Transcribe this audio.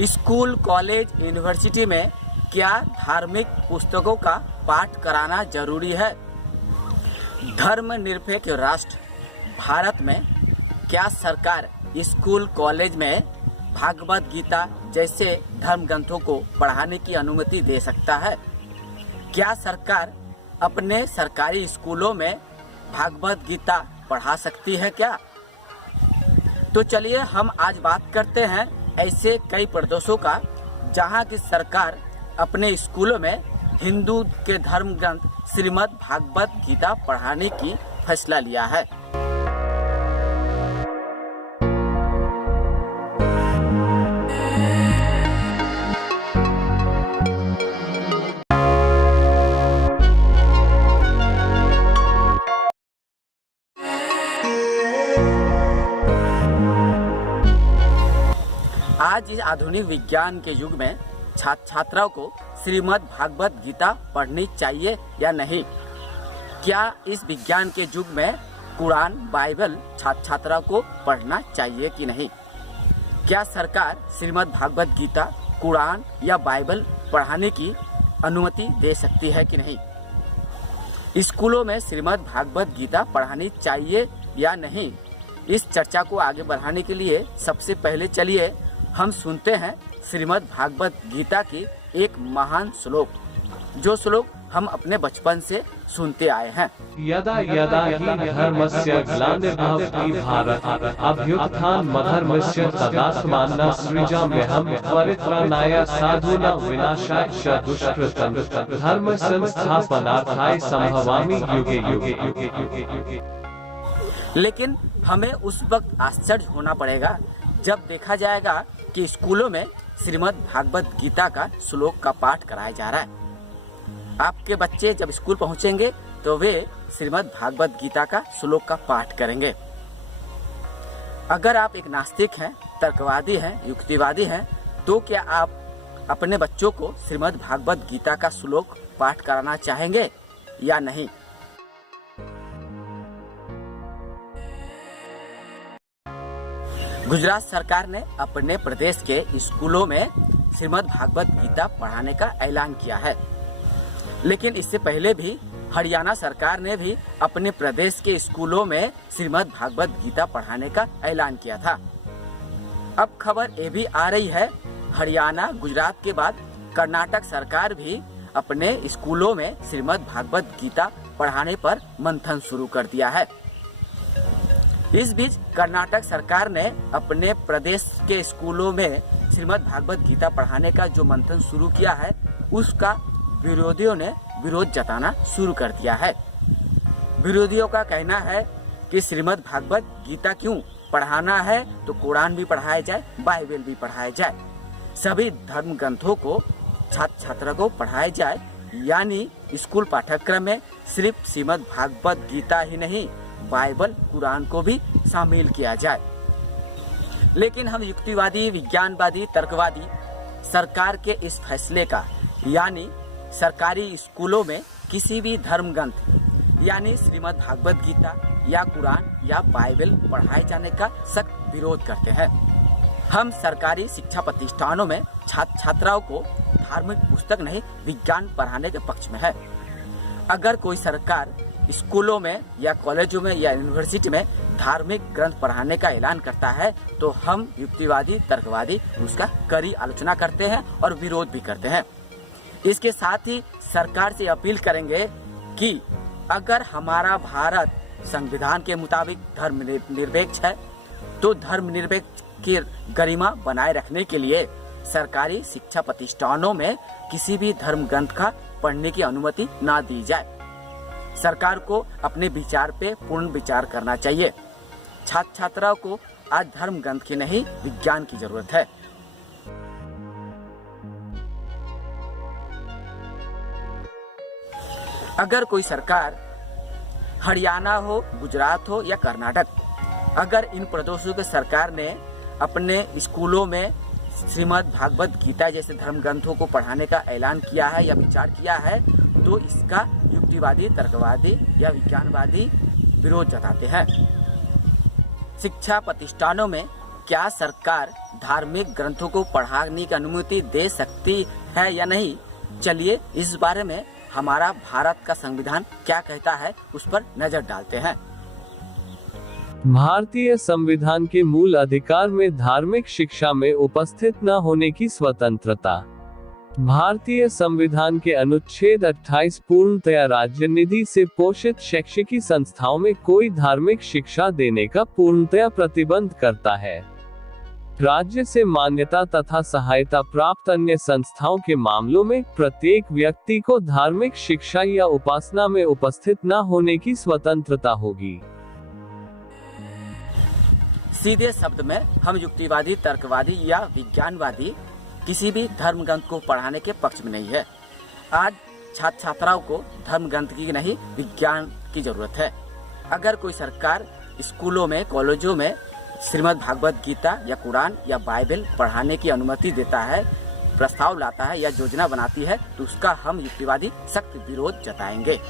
School, college, university में क्या धार्मिक पुस्तकों का पाठ कराना जरूरी है? धर्मनिरपेक्ष राष्ट्र भारत में क्या सरकार स्कूल, कॉलेज में भागवत गीता जैसे धर्म ग्रंथों को पढ़ाने की अनुमति दे सकता है? क्या सरकार अपने सरकारी स्कूलों में भागवत गीता पढ़ा सकती है क्या? तो चलिए हम आज बात करते हैं ऐसे कई प्रदेशों का जहां की सरकार अपने स्कूलों में हिंदू के धर्म ग्रंथ श्रीमद् भागवत गीता पढ़ाने की फैसला लिया है। आज इस आधुनिक विज्ञान के युग में छात्राओं को श्रीमद् भागवत गीता पढ़नी चाहिए या नहीं? क्या इस विज्ञान के युग में कुरान, बाइबल छात्राओं को पढ़ना चाहिए कि नहीं? क्या सरकार श्रीमद् भागवत गीता, कुरान या बाइबल पढ़ाने की अनुमति दे सकती है कि नहीं? स्कूलों में श्रीमद् भागवत गीता पढ़ानी चाहिए या नहीं? इस चर्चा को आगे बढ़ाने के लिए सबसे पहले चलिए हम सुनते हैं श्रीमद् भागवत गीता की एक महान श्लोक, जो श्लोक हम अपने बचपन से सुनते आए हैं। यदा यदा हि धर्मस्य ग्लानिर्भवति भारत अभ्युत्थानमधर्मस्य तदात्मानं सृजाम्यहं परित्राणाय साधूनां विनाशाय च दुष्कृतं धर्म संस्थापनार्थाय संभवामि युगे युगे। लेकिन हमें उस वक्त आश्चर्य होना पड़ेगा जब देखा जाएगा कि स्कूलों में श्रीमद् भागवत गीता का श्लोक का पाठ कराया जा रहा है। आपके बच्चे जब स्कूल पहुंचेंगे तो वे श्रीमद् भागवत गीता का श्लोक का पाठ करेंगे। अगर आप एक नास्तिक हैं, तर्कवादी हैं, युक्तिवादी हैं, तो क्या आप अपने बच्चों को श्रीमद् भागवत गीता का श्लोक पाठ कराना चाहेंगे या नहीं? गुजरात सरकार ने अपने प्रदेश के स्कूलों में श्रीमद् भागवत गीता पढ़ाने का ऐलान किया है, लेकिन इससे पहले भी हरियाणा सरकार ने भी अपने प्रदेश के स्कूलों में श्रीमद् भागवत गीता पढ़ाने का ऐलान किया था। अब खबर ये भी आ रही है, हरियाणा, गुजरात के बाद कर्नाटक सरकार भी अपने स्कूलों में श्रीमद् भागवत गीता पढ़ाने पर मंथन शुरू कर दिया है। इस बीच कर्नाटक सरकार ने अपने प्रदेश के स्कूलों में श्रीमद् भागवत गीता पढ़ाने का जो मंथन शुरू किया है, उसका विरोधियों ने विरोध जताना शुरू कर दिया है। विरोधियों का कहना है कि श्रीमद् भागवत गीता क्यों पढ़ाना है, तो कुरान भी पढ़ाया जाए, बाइबल भी पढ़ाया जाए, सभी धर्म ग्रंथों को छात्र को पढ़ाया जाए, यानी स्कूल पाठ्यक्रम में सिर्फ श्रीमद् भागवत गीता ही नहीं, बाइबल, कुरान को भी शामिल किया जाए। लेकिन हम युक्तिवादी, विज्ञानवादी, तर्कवादी सरकार के इस फैसले का, यानी सरकारी स्कूलों में किसी भी धर्म ग्रंथ यानी श्रीमद् भागवत गीता या कुरान या बाइबल पढ़ाए जाने का सख्त विरोध करते हैं। हम सरकारी शिक्षा प्रतिष्ठानों में छात्राओं को धार्मिक पुस्तक नहीं, विज्ञान पढ़ाने के पक्ष में है। अगर कोई सरकार स्कूलों में या कॉलेजों में या यूनिवर्सिटी में धार्मिक ग्रंथ पढ़ाने का ऐलान करता है, तो हम युक्तिवादी, तर्कवादी उसका कड़ी आलोचना करते हैं और विरोध भी करते हैं। इसके साथ ही सरकार से अपील करेंगे कि अगर हमारा भारत संविधान के मुताबिक धर्मनिरपेक्ष है, तो धर्मनिरपेक्ष की गरिमा बनाए रखने के लिए सरकारी शिक्षा प्रतिष्ठानों में किसी भी धर्म ग्रंथ का पढ़ने की अनुमति ना दी जाए। सरकार को अपने विचार पे पूर्ण विचार करना चाहिए। छात्राओं को आज धर्म ग्रंथ की नहीं, विज्ञान की जरूरत है। अगर कोई सरकार हरियाणा हो, गुजरात हो या कर्नाटक, अगर इन प्रदेशों के सरकार ने अपने स्कूलों में श्रीमद् भागवत गीता जैसे धर्म ग्रंथों को पढ़ाने का ऐलान किया है या विचार किया है, तो इसका युक्तिवादी, तर्कवादी या विज्ञानवादी विरोध जताते हैं। शिक्षा प्रतिष्ठानों में क्या सरकार धार्मिक ग्रंथों को पढ़ाने की अनुमति दे सकती है या नहीं? चलिए इस बारे में हमारा भारत का संविधान क्या कहता है उस पर नजर डालते हैं। भारतीय संविधान के मूल अधिकार में धार्मिक शिक्षा में उपस्थित न होने की स्वतंत्रता। भारतीय संविधान के अनुच्छेद 28 पूर्णतया राज्य निधि से पोषित शैक्षिक संस्थाओं में कोई धार्मिक शिक्षा देने का पूर्णतया प्रतिबंध करता है। राज्य से मान्यता तथा सहायता प्राप्त अन्य संस्थाओं के मामलों में प्रत्येक व्यक्ति को धार्मिक शिक्षा या उपासना में उपस्थित न होने की स्वतंत्रता होगी। सीधे शब्द में हम युक्तिवादी, तर्कवादी या विज्ञानवादी किसी भी धर्म ग्रंथ को पढ़ाने के पक्ष में नहीं है। आज छात्र छात्राओं को धर्म ग्रंथ की नहीं, विज्ञान की जरूरत है। अगर कोई सरकार स्कूलों में, कॉलेजों में श्रीमद् भागवत गीता या कुरान या बाइबल पढ़ाने की अनुमति देता है, प्रस्ताव लाता है या योजना बनाती है, तो उसका हम युक्तिवादी सख्त विरोध जताएंगे।